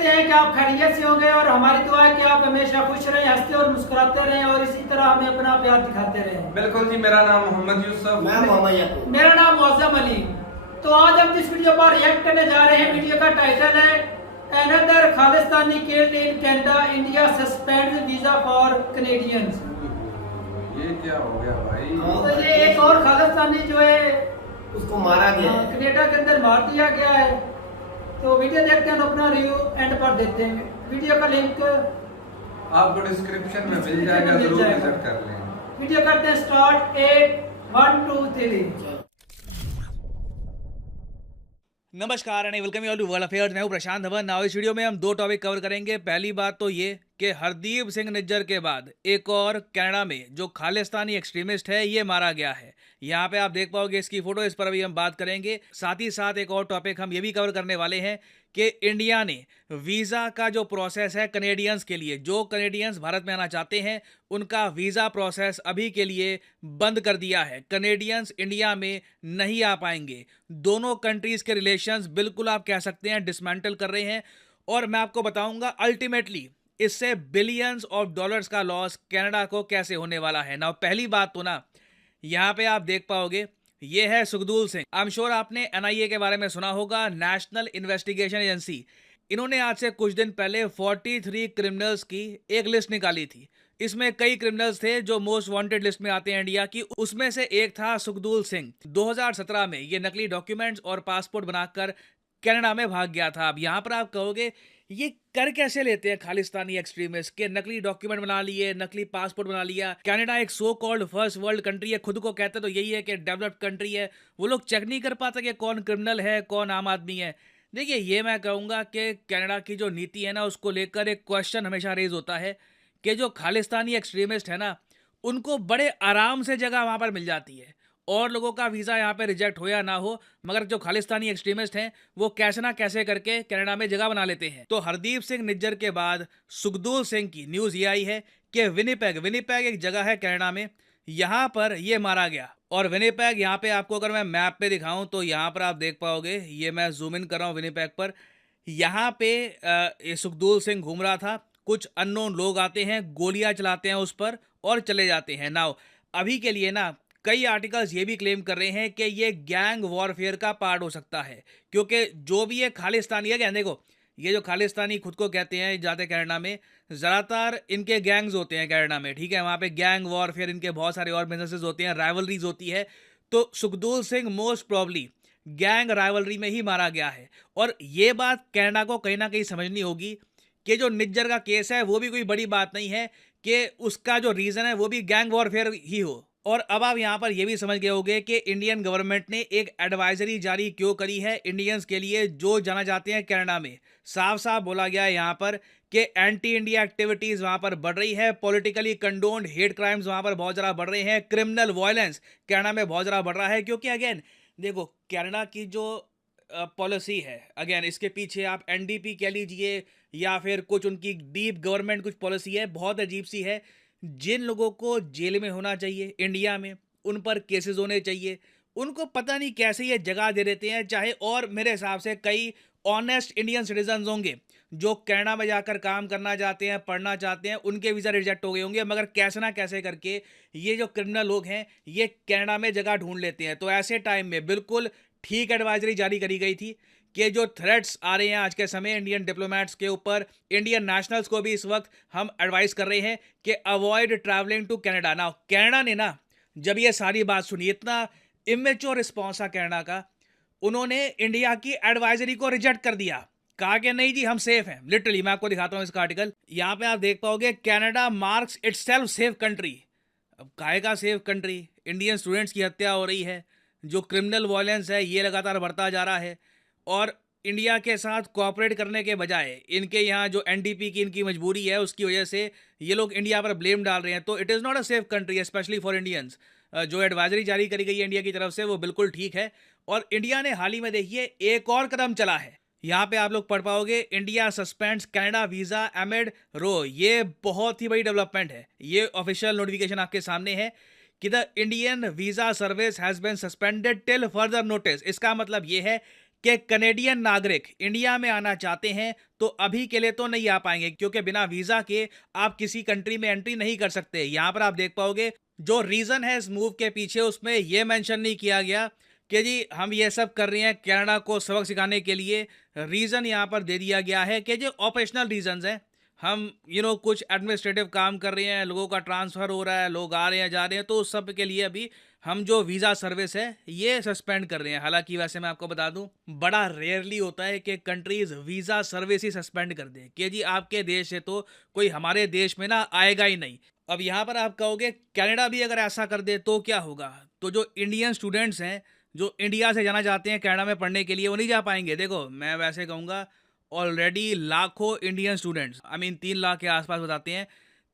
करते हैं कि आप खैरियत से होंगे और हमारी दुआ है कि आप हमेशा खुश रहें, हंसते और मुस्कुराते रहें और इसी तरह हमें अपना प्यार दिखाते रहें। बिल्कुल जी। मेरा नाम मोहम्मद यूसुफ। मैं मोहम्मद याकूब। मेरा नाम मौज़म अली। तो आज हम जिस वीडियो पर रिएक्ट करने जा रहे हैं, वीडियो का टाइटल है another Khalistani killed in Canada, India suspends visa for Canadians. ये क्या हो गया भाई? तो ये एक और खालिस्तानी जो है उसको मारा गया है। कनाडा के अंदर मार दिया गया है। तो वीडियो देखते हैं तो अपना रिव्यू एंड पर देते हैं। वीडियो का लिंक आपको डिस्क्रिप्शन में मिल जाएगा, जरूर विजिट कर लें। वीडियो करते हैं स्टार्ट। 8 1 2 3। नमस्कार and welcome you all to world affairs. मैं हूं प्रशांत धवन। नाउ इस वीडियो में हम दो टॉपिक कवर करेंगे। पहली बात तो ये कि हरदीप सिंह निज्जर के बाद एक और कनाडा में जो खालिस्तानी एक्सट्रीमिस्ट है ये मारा गया है। यहाँ पे आप देख पाओगे इसकी फोटो, इस पर अभी हम बात करेंगे। साथ ही साथ एक और टॉपिक हम ये भी कवर करने वाले हैं कि इंडिया ने वीज़ा का जो प्रोसेस है कनेडियंस के लिए, जो कनेडियंस भारत में आना चाहते हैं उनका वीज़ा प्रोसेस अभी के लिए बंद कर दिया है। कनेडियंस इंडिया में नहीं आ पाएंगे। दोनों कंट्रीज़ के रिलेशंस बिल्कुल आप कह सकते हैं डिसमेंटल कर रहे हैं। और मैं आपको बताऊंगा अल्टीमेटली इससे बिलियंस ऑफ डॉलर्स का लॉस कनाडा को कैसे होने वाला है। ना पहली बात तो ना यहाँ पे आप देख पाओगे ये है Sukhdool Singh. I am sure आपने एनआईए के बारे में सुना होगा, नेशनल इन्वेस्टिगेशन एजेंसी। इन्होंने आज से कुछ दिन पहले 43 क्रिमिनल्स की एक लिस्ट निकाली थी। इसमें कई क्रिमिनल्स थे जो मोस्ट वांटेड लिस्ट में आते हैं इंडिया की। उसमें से एक था सुखदूल सिंह। 2017 में ये नकली डॉक्यूमेंट्स और पासपोर्ट बनाकर कनाडा में भाग गया था। अब यहाँ पर आप कहोगे ये कर कैसे लेते हैं खालिस्तानी एक्सट्रीमिस्ट के? नकली डॉक्यूमेंट बना लिए, नकली पासपोर्ट बना लिया। कनाडा एक so called first world country है, खुद को कहते तो यही है कि डेवलप्ड कंट्री है। वो लोग चेक नहीं कर पाते कि कौन क्रिमिनल है कौन आम आदमी है। देखिए ये मैं कहूँगा कि कनाडा की जो नीति है ना उसको लेकर एक क्वेश्चन हमेशा रेज होता है कि जो खालिस्तानी एक्सट्रीमिस्ट है ना उनको बड़े आराम से जगह वहाँ पर मिल जाती है और लोगों का वीज़ा यहाँ पे रिजेक्ट हो या ना हो, मगर जो खालिस्तानी एक्सट्रीमिस्ट हैं वो कैसे ना कैसे करके कनाडा में जगह बना लेते हैं। तो हरदीप सिंह निज्जर के बाद सुखदूल सिंह की न्यूज़ ये आई है कि विनिपेग एक जगह है कनाडा में, यहाँ पर ये मारा गया। और विनिपेग यहाँ पे आपको अगर मैं मैप पे दिखाऊं तो यहाँ पर आप देख पाओगे, ये मैं जूम इन कर रहा हूँ विनिपेग पर। यहाँ पे ये सुखदूल सिंह घूम रहा था। कुछ अननोन लोग आते हैं, गोलियां चलाते हैं उस पर और चले जाते हैं। नाउ अभी के लिए ना कई आर्टिकल्स ये भी क्लेम कर रहे हैं कि ये गैंग वॉरफेयर का पार्ट हो सकता है, क्योंकि जो भी ये खालिस्तानी है, क्या देखो ये जो खालिस्तानी खुद को कहते हैं जाते कनाडा में, ज़्यादातर इनके गैंग्स होते हैं कनाडा में, ठीक है। वहाँ पे गैंग वॉरफेयर, इनके बहुत सारे और बिजनेसेस होते हैं, राइवलरीज होती है। तो Sukhdool Singh most probably gang rivalry में ही मारा गया है। और ये बात कनाडा को कहीं ना कहीं समझनी होगी कि जो निज्जर का केस है वो भी कोई बड़ी बात नहीं है कि उसका जो रीज़न है वो भी गैंग वॉरफेयर ही हो। और अब आप यहाँ पर यह भी समझ गए होंगे कि इंडियन गवर्नमेंट ने एक एडवाइजरी जारी क्यों करी है इंडियंस के लिए जो जाना जाते हैं कनाडा में। साफ साफ बोला गया है यहाँ पर कि एंटी इंडिया एक्टिविटीज़ वहाँ पर बढ़ रही है, पॉलिटिकली कंडोन्ड हेट क्राइम्स वहाँ पर बहुत ज़्यादा बढ़ रहे हैं, क्रिमिनल वायलेंस कनाडा में बहुत ज़्यादा बढ़ रहा है। क्योंकि अगेन देखो कनाडा की जो पॉलिसी है, अगेन इसके पीछे आप एनडीपी कह लीजिए या फिर कुछ उनकी डीप गवर्नमेंट कुछ पॉलिसी है, बहुत अजीब सी है। जिन लोगों को जेल में होना चाहिए इंडिया में उन पर केसेस होने चाहिए, उनको पता नहीं कैसे ये जगह दे देते हैं। चाहे और मेरे हिसाब से कई ऑनेस्ट इंडियन सिटीजन होंगे जो कनाडा में जाकर काम करना चाहते हैं, पढ़ना चाहते हैं, उनके वीज़ा रिजेक्ट हो गए होंगे, मगर कैसे ना कैसे करके ये जो क्रिमिनल लोग हैं ये कनाडा में जगह ढूंढ लेते हैं। तो ऐसे टाइम में बिल्कुल ठीक एडवाइजरी जारी करी गई थी कि जो थ्रेट्स आ रहे हैं आज के समय इंडियन डिप्लोमेट्स के ऊपर, इंडियन नेशनल्स को भी इस वक्त हम एडवाइस कर रहे हैं कि अवॉइड ट्रैवलिंग टू कनाडा। ना कनाडा ने ना जब ये सारी बात सुनी, इतना इमेच्योर रिस्पॉन्स था कनाडा का, उन्होंने इंडिया की एडवाइजरी को रिजेक्ट कर दिया, कहा कि नहीं जी हम सेफ हैं। लिटरली मैं आपको दिखाता हूँ इसका आर्टिकल। यहाँ पे आप देख पाओगे Canada marks itself safe country. अब काहे का सेफ कंट्री? इंडियन स्टूडेंट्स की हत्या हो रही है, जो क्रिमिनल वायलेंस है ये लगातार बढ़ता जा रहा है, और इंडिया के साथ कोऑपरेट करने के बजाय इनके यहाँ जो एनडीपी की इनकी मजबूरी है उसकी वजह से ये लोग इंडिया पर ब्लेम डाल रहे हैं। तो it is not a safe country specially for Indians. जो एडवाइजरी जारी करी गई है इंडिया की तरफ से वो बिल्कुल ठीक है। और इंडिया ने हाल ही में देखिए एक और कदम चला है, यहाँ पे आप लोग पढ़ पाओगे India suspends Canada visa amid row. ये बहुत ही बड़ी डेवलपमेंट है, ये ऑफिशियल नोटिफिकेशन आपके सामने है कि the Indian visa service has been suspended till further notice. इसका मतलब ये है कि कनेडियन नागरिक इंडिया में आना चाहते हैं तो अभी के लिए तो नहीं आ पाएंगे, क्योंकि बिना वीजा के आप किसी कंट्री में एंट्री नहीं कर सकते। यहाँ पर आप देख पाओगे जो रीजन है इस मूव के पीछे, उसमें यह मेंशन नहीं किया गया कि जी हम ये सब कर रहे हैं कनाडा को सबक सिखाने के लिए। रीज़न यहाँ पर दे दिया गया है कि जो ऑपरेशनल रीजंस हैं, हम कुछ एडमिनिस्ट्रेटिव काम कर रहे हैं, लोगों का ट्रांसफ़र हो रहा है, लोग आ रहे हैं जा रहे हैं, तो उस सब के लिए अभी हम जो वीज़ा सर्विस है ये सस्पेंड कर रहे हैं। हालांकि वैसे मैं आपको बता दूं, बड़ा रेयरली होता है कि कंट्रीज़ वीज़ा सर्विस ही सस्पेंड कर दें कि जी आपके देश से तो कोई हमारे देश में ना आएगा ही नहीं। अब यहाँ पर आप कहोगे कनाडा भी अगर ऐसा कर दे तो क्या होगा? तो जो इंडियन स्टूडेंट्स हैं जो इंडिया से जाना चाहते हैं कनाडा में पढ़ने के लिए, वो नहीं जा पाएंगे। देखो मैं वैसे कहूँगा ऑलरेडी लाखों इंडियन स्टूडेंट्स 3 लाख के आसपास बताते हैं,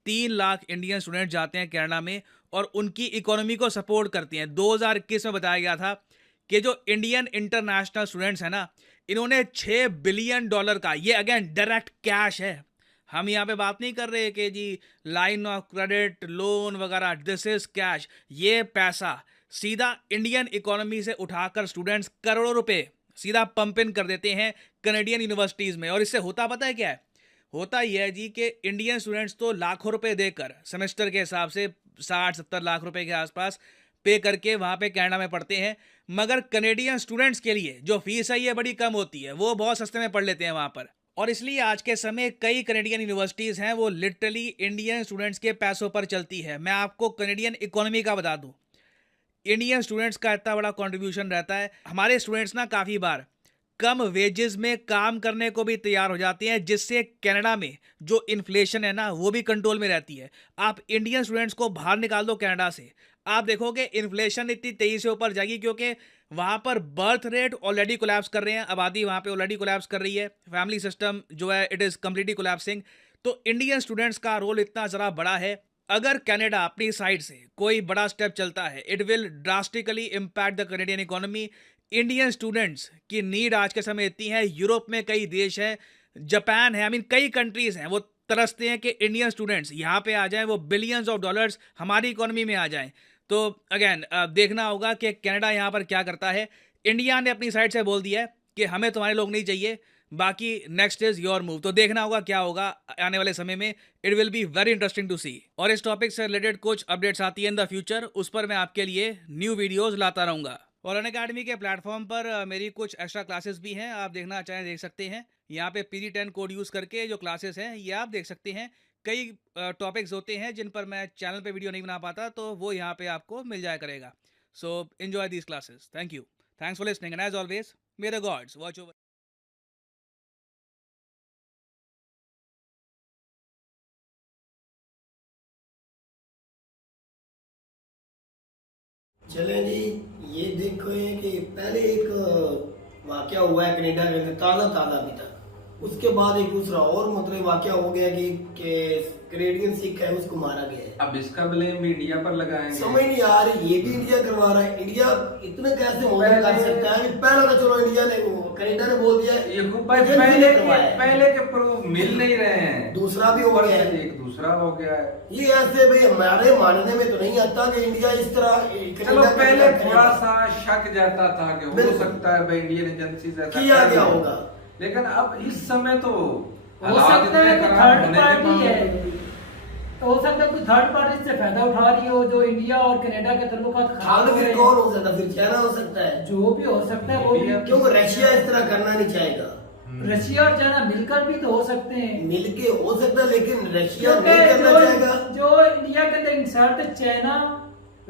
3 लाख इंडियन स्टूडेंट जाते हैं कनाडा में और उनकी इकोनॉमी को सपोर्ट करती हैं। 2021 में बताया गया था कि जो इंडियन इंटरनेशनल स्टूडेंट्स हैं ना, इन्होंने $6 बिलियन का, ये अगेन डायरेक्ट कैश है, हम यहाँ पे बात नहीं कर रहे कि जी लाइन ऑफ क्रेडिट लोन वगैरह, दिस इज कैश। ये पैसा सीधा इंडियन इकोनॉमी से उठाकर स्टूडेंट्स करोड़ों रुपए सीधा पंप इन कर देते हैं कनेडियन यूनिवर्सिटीज़ में। और इससे होता पता है क्या है? होता यह है जी कि इंडियन स्टूडेंट्स तो लाखों रुपए देकर सेमेस्टर के हिसाब से 60-70 लाख रुपए के आसपास पे करके वहाँ पे कनाडा में पढ़ते हैं, मगर कनेडियन स्टूडेंट्स के लिए जो फीस है ये बड़ी कम होती है, वो बहुत सस्ते में पढ़ लेते हैं वहाँ पर। और इसलिए आज के समय कई कनेडियन यूनिवर्सिटीज़ हैं वो लिटरली इंडियन स्टूडेंट्स के पैसों पर चलती है। मैं आपको कनेडियन इकोनॉमी का बता दूँ, इंडियन स्टूडेंट्स का इतना बड़ा कंट्रीब्यूशन रहता है। हमारे स्टूडेंट्स ना काफ़ी बार कम वेजेस में काम करने को भी तैयार हो जाते हैं, जिससे कनाडा में जो इन्फ्लेशन है ना वो भी कंट्रोल में रहती है। आप इंडियन स्टूडेंट्स को बाहर निकाल दो कनाडा से, आप देखोगे इन्फ्लेशन इतनी तेज़ी से ऊपर जाएगी, क्योंकि वहाँ पर बर्थ रेट ऑलरेडी कोलैप्स कर रहे हैं, आबादी वहाँ पे ऑलरेडी कोलैप्स कर रही है, फैमिली सिस्टम जो है इट इज़ कम्प्लीटली कोलैप्सिंग। तो इंडियन स्टूडेंट्स का रोल इतना ज़रा बड़ा है। अगर कनाडा अपनी साइड से कोई बड़ा स्टेप चलता है, it will drastically impact the Canadian economy. Indian students की नीड आज के समय इतनी है, यूरोप में कई देश हैं, जापान है, कई कंट्रीज़ हैं, वो तरसते हैं कि इंडियन स्टूडेंट्स यहाँ पे आ जाएं, वो बिलियंस ऑफ डॉलर्स हमारी इकोनॉमी में आ जाएं। तो अगेन देखना होगा कि कनाडा यहाँ पर क्या करता है। इंडिया ने अपनी साइड से बोल दिया है कि हमें तुम्हारे लोग नहीं चाहिए, बाकी नेक्स्ट इज योर मूव। तो देखना होगा क्या होगा आने वाले समय में, it will be very interesting to see. और इस टॉपिक से रिलेटेड कुछ अपडेट्स आती है इन द फ्यूचर, उस पर मैं आपके लिए न्यू वीडियोस लाता रहूँगा। और अनअकैडमी के प्लेटफॉर्म पर मेरी कुछ एक्स्ट्रा क्लासेस भी हैं, आप देखना चाहें देख सकते हैं। यहाँ पे PD10 कोड यूज़ करके जो क्लासेस हैं ये आप देख सकते हैं। कई टॉपिक्स होते हैं जिन पर मैं चैनल पे वीडियो नहीं बना पाता, तो वो यहाँ पे आपको मिल जाया करेगा। So enjoy these classes. Thank you, thanks for listening and as always may the gods watch over. चलें जी, ये देखो ये कि पहले एक वाकया हुआ है कनाडा के अंदर, ताज़ा अभी तक। उसके बाद एक दूसरा और मतलब वाकया हो गया कि कनेडियन सिख है उसको मारा गया है। अब इसका ब्लेम इंडिया पर लगाएंगे, समझ नहीं आ रही, ये भी इंडिया करवा रहा है। इंडिया इतना कैसे मदद कर सकता है? पहला तो चलो इंडिया ने कनाडा ने बोल दिया, ये पहले के प्रूफ मिल नहीं रहे हैं, दूसरा भी हो गया है, एक दूसरा हो गया है। ये ऐसे भाई हमारे मानने में तो नहीं आता कि इंडिया इस तरह। चलो पहले थोड़ा सा शक जाता था कि हो सकता है भाई इंडियन एजेंसी से किया गया होगा, लेकिन अब इस समय तो हो सकता है कि थर्ड पार्टी है, तो हो सकता है कोई थर्ड पार्टी से फायदा उठा रही हो, जो इंडिया और कनाडा के ताल्लुकात खराब हो रहे हैं। कौन हो सकता है? फिर चाइना हो सकता है, जो भी हो सकता है वो भी, क्योंकि रशिया इस तरह करना नहीं चाहेगा। रशिया और चाइना मिलकर भी तो हो सकते हैं, मिलके हो सकता है, लेकिन रशिया नहीं करना चाहेगा। जो इंडिया के अंदर इंसर्ट है चाइना,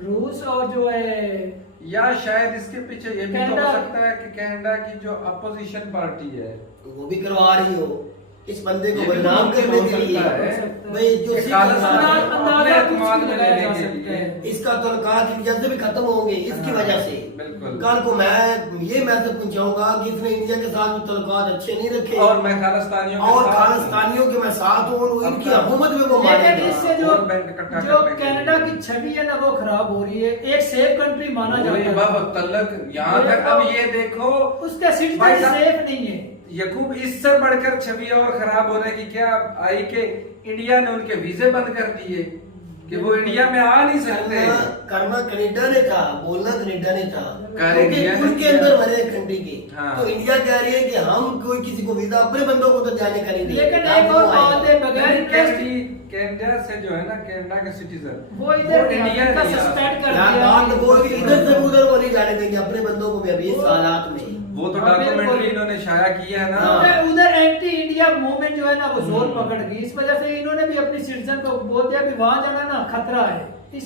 रूस और जो है, या शायद इसके पीछे ये भी तो हो सकता है कि कनाडा की जो अपोजिशन पार्टी है वो भी करवा रही हो इस बंदे को बदनाम करने के लिए। भाई जो इसका तल्लुकात इंडिया से भी खत्म होंगे इसकी वजह से। कल को मैं ये मैसेज पहुंचाऊंगा कि इसने इंडिया के साथ तल्लुकात अच्छे नहीं रखे, और मैं खालिस्तानियों के मैं साथ हूँ, इनकी हुकूमत में वो लेकिन इससे जो कनाडा की छवि है ना वो खराब हो रही है। एक सेफ कंट्री माना जाता है, यहाँ तक अब ये देखो उसका सिटीजन सेफ नहीं है। यकूब इससे बढ़कर छवि और खराब होने की क्या आई कि इंडिया ने उनके वीजे बंद कर दिए। कि वो इंडिया में आ नहीं सकते। करना कनाडा ने था, बोलना कनाडा ने था, कर क्योंकि दिया उनके इंडिया। अंदर मरे कंट्री के। हाँ। तो इंडिया कह रही है कि हम कोई किसी को वीजा, अपने बंदों को तो जाने का नहीं देंगे। लेकिन आप एक वो और आए। बात है, बगैर कनाडा से जो है ना, कनाडा के सिटीजन वो इधर इंडिया का नहीं आ सस्पेंड कर यार दिया। बात तो वो भी इधर से उधर वो नहीं जाने देंगे अपने बंदों को भी अभी इस हालात में। वो तो हाँ, बिल्कुल। डॉक्यूमेंट्री इन्होंने शाया किया है ना। उधर एंटी इंडिया मूवमेंट जो है ना वो जोर पकड़ गई। इस वजह से इन्होंने भी अपनी सिटीजन को बोल दिया कि वहां जाना ना खतरा है।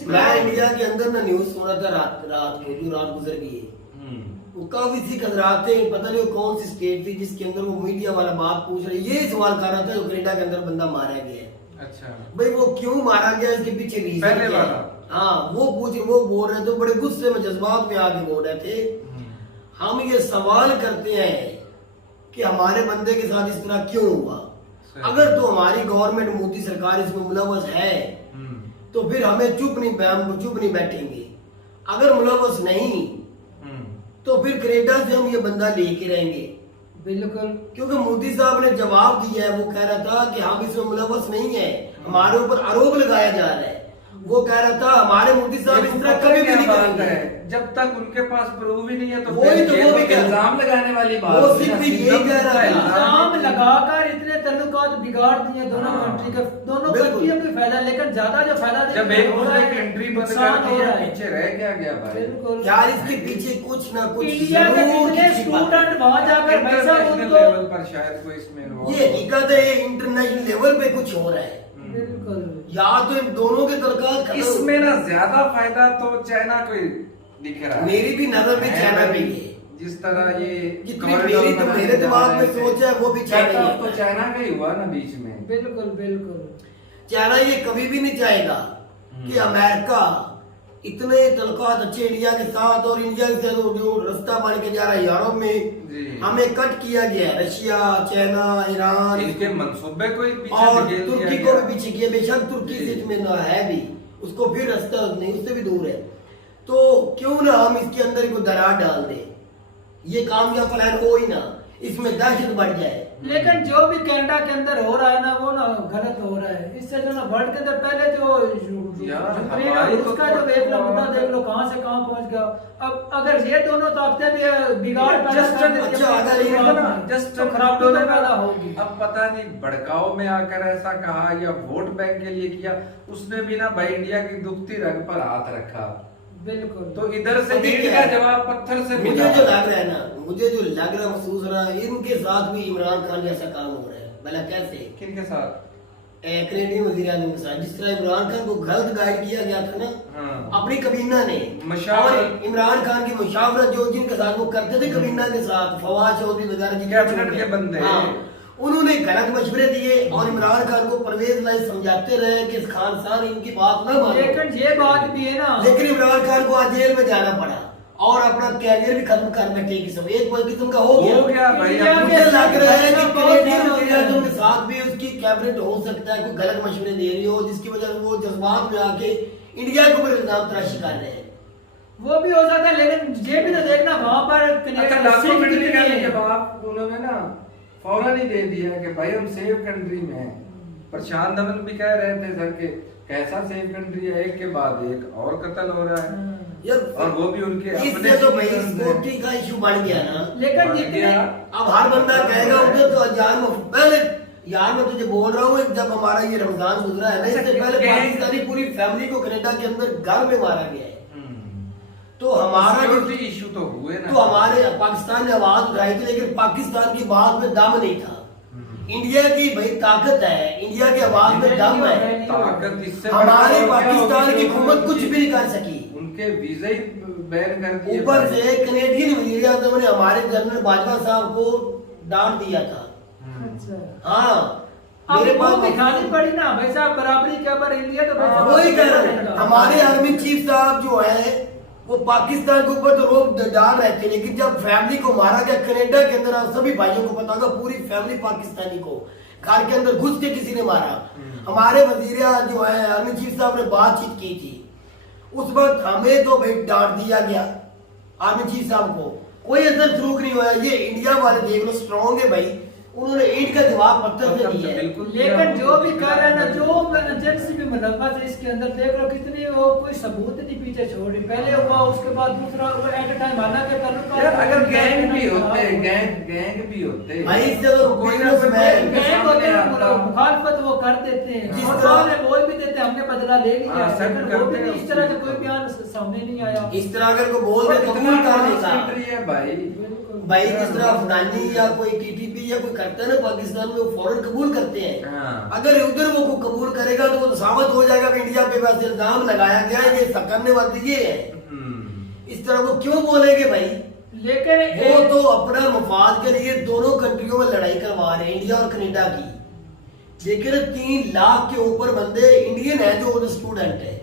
मैं इंडिया के अंदर ना न्यूज सुन रहा था रात को, जो रात गुजर गई है, वो काफी सी कतराते, पता नहीं वो कौन सी स्टेट थी जिसके अंदर वो मीडिया वाला बात पूछ रहे, ये सवाल कर रहा था जो कनाडा के अंदर बंदा मारा गया है। अच्छा भाई वो क्यों मारा गया, इसके पीछे रीजन पहले क्या है? वाला। हाँ वो बोल रहे थे, बड़े गुस्से में जज्बात में आके बोल रहे थे। हम ये सवाल करते हैं कि हमारे बंदे के साथ इस तरह क्यों हुआ। सही। अगर तो हमारी गवर्नमेंट मोदी सरकार इसमें मुलव्वस है तो फिर हमें चुप नहीं बैठेंगे। अगर मुलव्वस नहीं तो फिर कनाडा से हम ये बंदा लेके रहेंगे। बिल्कुल, क्योंकि मोदी साहब ने जवाब दिया है, वो कह रहा था कि हम इसमें मुलव्वस नहीं है, हमारे ऊपर आरोप लगाया जा रहा है। वो कह रहा था हमारे मोदी साहब इस तरह कभी भी नहीं करेंगे। जब तक उनके पास प्रूफ ही नहीं है तो वही तो वो भी कह रहा इल्जाम लगाने वाली बात वो है सिर्फ ना, यही कह रहा था। इल्जाम लगाकर इतने ताल्लुकात बिगाड़ दिए दोनों हाँ। कंट्री के, दोनों बिल्कुल। कंट्रियों में फायदा, लेकिन ज्यादा जो फायदा जब एक दूसरे की एंट्री बंद नुकसान कर हो दी रहा है, है। पीछे रह क्या गया भाई। बिल्कुल यार इसके पीछे कुछ ना कुछ इंडिया के जरूर कितने किसी बात है। स्टूडेंट वहां जाकर भाई साहब इंटरनेशनल उनको लेवल पर शायद कोई इसमें involved ये हो। हकीकत है, इंटरनेशनल लेवल पे कुछ हो रहा है। बिल्कुल या तो इन दोनों के तरकात खत्म। इसमें ना ज्यादा फायदा तो चाइना को ही दिख रहा है। मेरी भी नजर में चाइना पे ही है। जिस तरह ये जितनी corridor मेरी तो बनाने मेरे जा दिमाग रहे में थे। सोच है वो भी चाइना ही तो है। चाइना का ही हुआ ना बीच में। बिल्कुल बिल्कुल चाइना ये कभी भी नहीं चाहेगा कि अमेरिका इतने तलकात अच्छे इंडिया के साथ और इंडिया से जो रास्ता बन के जा रहा है यूरोप जी। में, हमें कट किया गया है। रशिया, चाइना, ईरान इनके मंसूबे को ही पीछे और धकेल दिया तुर्की गया। को भी पीछे किया। बेशक तुर्की जी। से इसमें ना है भी, उसको फिर रास्ता नहीं, उससे भी दूर है। तो क्यों ना हम इसके अंदर को दरार डाल दें, ये कामयाब प्लान हो ही ना, इसमें दहशत बढ़ जाए। लेकिन जो भी कनाडा के अंदर हो रहा है ना वो ना गलत हो रहा है। इससे जो ना वर्ल्ड के अंदर पहले जो यार, यूक्रेन और हमारी रूस का तो जो एक मुद्दा देख लो कहां से कहां पहुंच गया। अब अगर ये दोनों ताकतें भी बिगाड़ पैदा Just कर देती अच्छा, हैं, अगर ये तो ना जस्ट तो खराबी तो पैदा होगी। अब पता नहीं भड़काओ में आकर ऐसा कहा या वोट बैंक के लिए किया, उसने भी ना भाई इंडिया की दुखती रग पर हाथ रखा। बिल्कुल तो इधर से अभी ईंट क्या का है? जवाब पत्थर से मुझे मिला। जो लग रहा है ना, मुझे जो लग रहा महसूस रहा है, इनके साथ भी इमरान खान जैसा काम हो रहा है। भला कैसे? किनके साथ? कनेडियन वजीर आजम के साथ, जिस तरह इमरान खान को गलत गाइड किया गया था ना हाँ। अपनी कबीना ने, मशावरत। और इमरान खान की मुशावरत जो जिनके साथ वो करते थे कबीना के साथ, फवाद चौधरी वगैरह जी कैबिनेट के बंदे। हाँ, उन्होंने गलत मशवरे दिए और इमरान खान को परवेज लाई समझाते रहे कि खान साहब इनकी बात ना मानो। लेकिन ये बात भी है ना, लेकिन इमरान खान को आज जेल में जाना पड़ा और अपना कैरियर भी खत्म कर बैठे किस्म, एक किस्म का हो गया भाई। इंडिया अब के मुझे लग रहा है कि बहुत कनेडियन ज्यादा वजीर आजम के साथ भी उसकी कैबिनेट हो सकता है कोई गलत मशवरे दे रही हो, जिसकी वजह से वो जज्बात में आके इंडिया के ऊपर इल्जाम तराशी कर रहे हैं। वो भी हो सकता है। लेकिन ये भी तो देखना वहां पर अच्छा, डॉक्यूमेंट्री करने के बाद उन्होंने ना फौरन ही दे दिया कि भाई हम सेफ कंट्री में हैं। प्रशांत धवन भी कह रहे थे सर के कैसा सेफ कंट्री है, एक के बाद एक और कत्ल हो रहा है। यार और वो भी उनके इससे तो भाई citizens में। सिक्योरिटी का इशू बढ़ गया ना। लेकिन बढ़ जितने गया। अब हर बंदा कहेगा उधर तो यार पहले, यार मैं तुझे बोल रहा हूँ जब हमारा ये रमजान गुजरा है ना, इससे पहले पाकिस्तानी पूरी फैमिली को कनाडा के अंदर घर में मारा गया है। तो हमारा जो सिक्योरिटी इशू तो हुए ना। तो हमारे पाकिस्तान ने आवाज उठाई थी, लेकिन पाकिस्तान की बात में दम नहीं था। इंडिया की भाई ताकत है, इंडिया की आवाज में दम है। ताकत इससे हमारे बढ़कर क्या पाकिस्तान होगी की तो हुकूमत कुछ भी नहीं कर सकी। उनके वीजा ही बैन कर दिए। ऊपर से कनेडियन वजीर आजम ने हमारे जनरल बाजवा साहब को डांट दिया था। अच्छा हाँ, अब मेरे वो पास दिखानी पड़ी ना भाई साहब, बराबरी के ऊपर इंडिया तो भाई साहब वही कह रहे हैं। हमारे आर्मी चीफ साहब जो है वो पाकिस्तान के ऊपर तो रोक डाल रहे थे, लेकिन जब फैमिली को मारा गया कनाडा के अंदर, आप सभी भाइयों को पता होगा, पूरी फैमिली पाकिस्तानी को घर के अंदर घुस के किसी ने मारा। हमारे वजीर जो है आर्मी चीफ साहब ने बातचीत की थी, उस वक्त हमें तो भाई डांट दिया गया आर्मी चीफ साहब को, कोई असर सलूक नहीं हुआ। ये इंडिया वाले देख लो स्ट्रॉन्ग है भाई, उन्होंने ईंट का जवाब पत्थर से दिया है। बिल्कुल। लेकिन जो भी कर रहे हैं ना, जो एजेंसी भी मुलव्वस है इसके अंदर, देख लो कितनी वो कोई सबूत नहीं पीछे छोड़ रही। पहले हुआ, उसके बाद दूसरा एट टाइम, हालांकि यार अगर गैंग भी होते, गैंग भी होते भाई इससे तो कोई ना कोई बिजनेसमैन गैंग होते हैं, मुखालफत वो कर देते हैं, जिस और तरह- बाद में बोल भी देते हैं हमने बदला ले लिया, हाँ, सब लेकिन वो भी करते हैं इस तरह का कोई बयान सामने नहीं आया। इस तरह अगर को बोल दे कबूल कर लेगा है भाई। भाई, जिस तरह अफगानी या कोई टीटीपी या कोई करता है ना पाकिस्तान में, वो फौरन कबूल करते हैं। हाँ। अगर उधर वो कबूल करेगा तो वो तो साबित हो जाएगा कि इंडिया पे बस इल्जाम लगाया गया है, ये करने वाले ये है। इस तरह वो क्यों बोलेंगे भाई? लेकिन वो तो अपना मफाद के लिए दोनों कंट्रियों में लड़ाई करवा रहे हैं, इंडिया और कनाडा की। लेकिन 3 लाख के ऊपर बंदे इंडियन है जो स्टूडेंट है।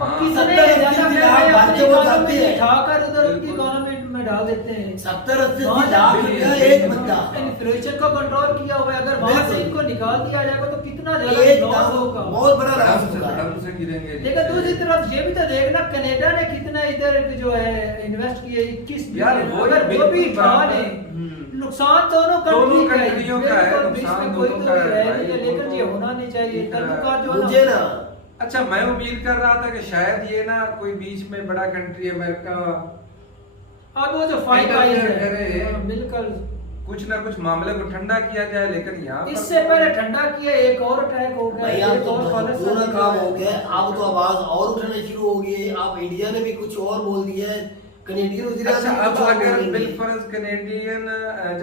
और हाँ। किसने 70-80 ज्यादा लाख अपनी भारतीय वो इकोनॉमी जाते हैं। उठाकर उधर उनकी इकोनॉमी में डाल देते हैं। 70-80 लाख रुपया एक बंदा। इन्फ्लेशन को कंट्रोल किया हुआ है, अगर वहां से बिल्कुल। इनको निकाल दिया जाएगा तो कितना ज्यादा एक लॉस होगा। बहुत बड़ा लॉस होगा। धड़म से गिरेंगे। लेकिन दूसरी तरफ ये भी तो देखना, कनाडा ने कितना इधर जो है इन्वेस्ट किया, 21 यार बिलियन। वो अगर वो भी ठान है, नुकसान दोनों कंट्रियों का है, बिल्कुल, बीच में नुकसान कोई दोनों तो का है है नहीं है, भाई, लेकिन वो ये तो होना नहीं चाहिए। ठीक है। ताल्लुकात जो मुझे ना अच्छा, मैं उम्मीद कर रहा था कि शायद ये ना कोई बीच में बड़ा कंट्री अमेरिका अब वो जो फाइट आई इंटरफेयर करे, है, हाँ, बिल्कुल कुछ ना कुछ मामले को ठंडा किया जाए, लेकिन यहाँ पर इससे पहले ठंडा किया, एक और अटैक हो गया, भाई अब एक तो और खालिस्तान दोनों काम हो गया। अब तो आवाज और उठने शुरू हो गई है। अब इंडिया ने भी कुछ और बोल दिया है, कनेडियन वज़ीर अच्छा, आज़म अब कुछ और अगर बोलेंगे। बिलफर्ज कनेडियन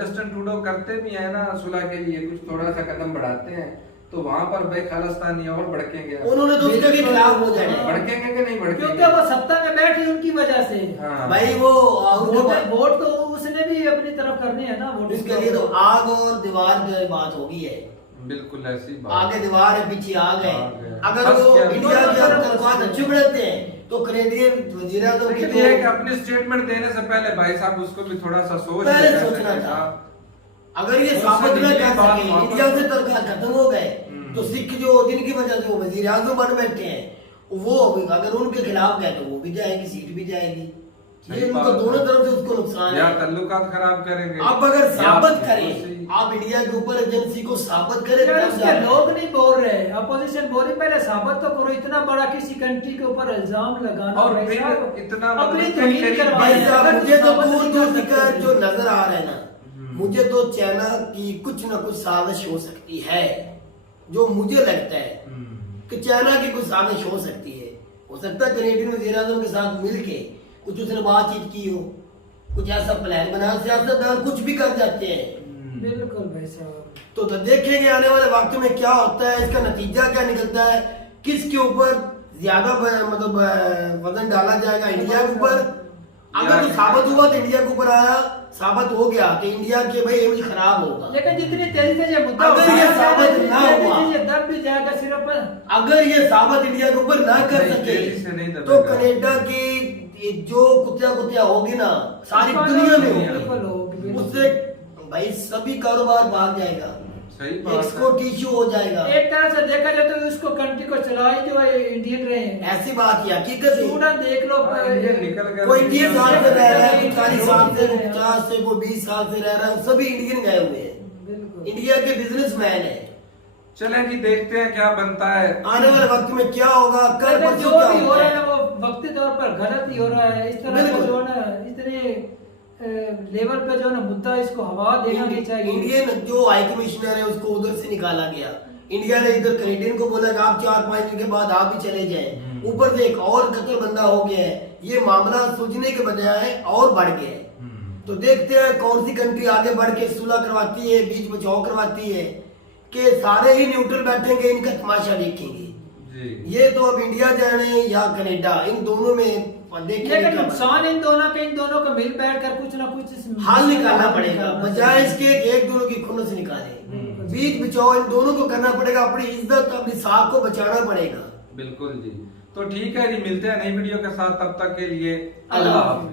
जस्टिन ट्रूडो करते भी है ना सुलह के लिए कुछ थोड़ा सा कदम बढ़ाते हैं, तो वहां पर भाई खालिस्तानी और भड़केंगे। उन्होंने तो उसके भी खिलाफ हो जाए। भड़केंगे कि नहीं भड़केंगे? क्योंकि वो सत्ता में बैठी उनकी वजह से। हाँ। भाई वो वोट तो उसने भी अपनी तरफ करने हैं ना, वोट उसके लिए तो आग और दीवार की बात होगी है। बिल्कुल ऐसी बात। आगे दीवार है, पीछे आग है। आग है। अगर बस वो क्या- इंडिया के तनख्वाह अच्छी बढ़ाते हैं तो कनेडियन वज़ीर आज़म की लेकिन ये है कि अपनी स्टेटमेंट देने से पहले भाई साहब उसको भी थोड़ा सा सोच पहले लेना सोचना चाहिए था। साहब। अगर ये उससे साबित न ये कर बात सके वापस- इंडिया से तनख्वाह खत्म हो गए हम्म। तो सिख जो जिनकी वजह से वो वजीर आजम बन बैठे हैं, वो अगर उनके खिलाफ गए तो वो भी जाएगी, सीट भी जाएगी। ये सही उनको बात दोनों है। तरफ से उसको नुकसान या है। ताल्लुकात खराब करेंगे। आप अगर या साबित फिर करें, उसी- आप इंडिया के ऊपर एजेंसी को साबित करें यार तब उसके जाके। लोग नहीं बोल रहे, अपोजिशन बोल रही, पहले साबित तो करो। इतना बड़ा किसी कंट्री के ऊपर इल्जाम लगाना, और भाई फिर साहब, इतना अपनी मतलब जमीन करीब- करवाई भाई है। साहब अगर मुझे तो साबित दूर नहीं दूर कर तक सकते। जो नजर आ रहा है ना, मुझे तो चाइना की कुछ न कुछ साजिश हो सकती है। जो मुझे लगता है कि चाइना की कुछ साजिश हो सकती है। हो सकता है कनेडियन वज़ीर आज़म के साथ मिलके कुछ उसने बातचीत की हो, कुछ ऐसा प्लान बना, सियासतदान कुछ भी कर जाते हैं। बिल्कुल भाई साहब। तो देखेंगे आने वाले वक्त में क्या होता है, इसका नतीजा क्या निकलता है, किसके ऊपर ज्यादा मतलब वजन डाला जाएगा, इंडिया के ऊपर। अगर तो साबित हुआ तो इंडिया के ऊपर आया, साबित हो गया कि इंडिया के भाई इमेज खराब होगा। लेकिन जितनी तेजी से ये मुद्दा अगर ये उठाया साबित जाएगा, ना जितनी हुआ, तेजी से दब भी जाएगा सिर्फ। अगर ये साबित इंडिया के ऊपर ना कर नहीं, सके तेजी से नहीं दबेगा। तो कनाडा की ये जो कुतिया होगी ना सारी दुनिया में बिल्कुल होगी, होगी, बिल्कुल। उससे भाई सभी कारोबार भाग जाएगा, सही बात है। एक्सपोर्ट इश्यू हो जाएगा। एक तरह से देखा जाए तो उसको कंट्री को चलाई जो है इंडियन रहे हैं। ऐसी बात ही हकीकत है। स्टूडेंट देख लो, हाँ, ये निकल गया। कोई 30 साल से रह रहा है, कोई इंडियन 40 साल से, कोई है। 50 से, कोई 20 साल से रह रहा है, सभी इंडियन गए हुए हैं। बिल्कुल। इंडिया के बिजनेसमैन है। चलें जी, देखते हैं क्या बनता है। आने वाले वक्त में क्या होगा, कल लेकिन परसों जो क्या भी हो होगा रहा है ना वो वक्ती तौर पर गलत ही हो रहा है। इस तरह का बिल्कुल। जो है ना, इतने लेवल पे जो है ना मुद्दा, इसको हवा देना नहीं चाहिए। इंडियन जो हाई कमिश्नर है उसको उधर से निकाला गया। इंडिया ने इधर कनेडियन को बोला कि आप 4-5 दिन के बाद आप भी चले जाएं। ऊपर से एक और कत्ल बंदा हो गया है। ये मामला सुलझने के बजाय और बढ़ गया है। तो देखते हैं कौन सी कंट्री आगे बढ़ के सुलह करवाती है, बीच बचाव करवाती है, कि सारे ही न्यूट्रल बैठेंगे, इनका तमाशा देखेंगे। जी। ये तो अब इंडिया जाने या कनाडा, इन दोनों में देखेंगे लेकिन क्या नुकसान इन दोनों को मिल बैठ कर कुछ ना कुछ हाल निकालना पड़ेगा, बजाय इसके एक दोनों की खुन्नस से निकाले। बीच बचाव इन दोनों को करना पड़ेगा, अपनी इज्जत अपनी साख को बचाना पड़ेगा। बिल्कुल जी। तो ठीक है जी, मिलते हैं नई वीडियो के साथ, तब तक के लिए अल्लाह हाफ़िज़।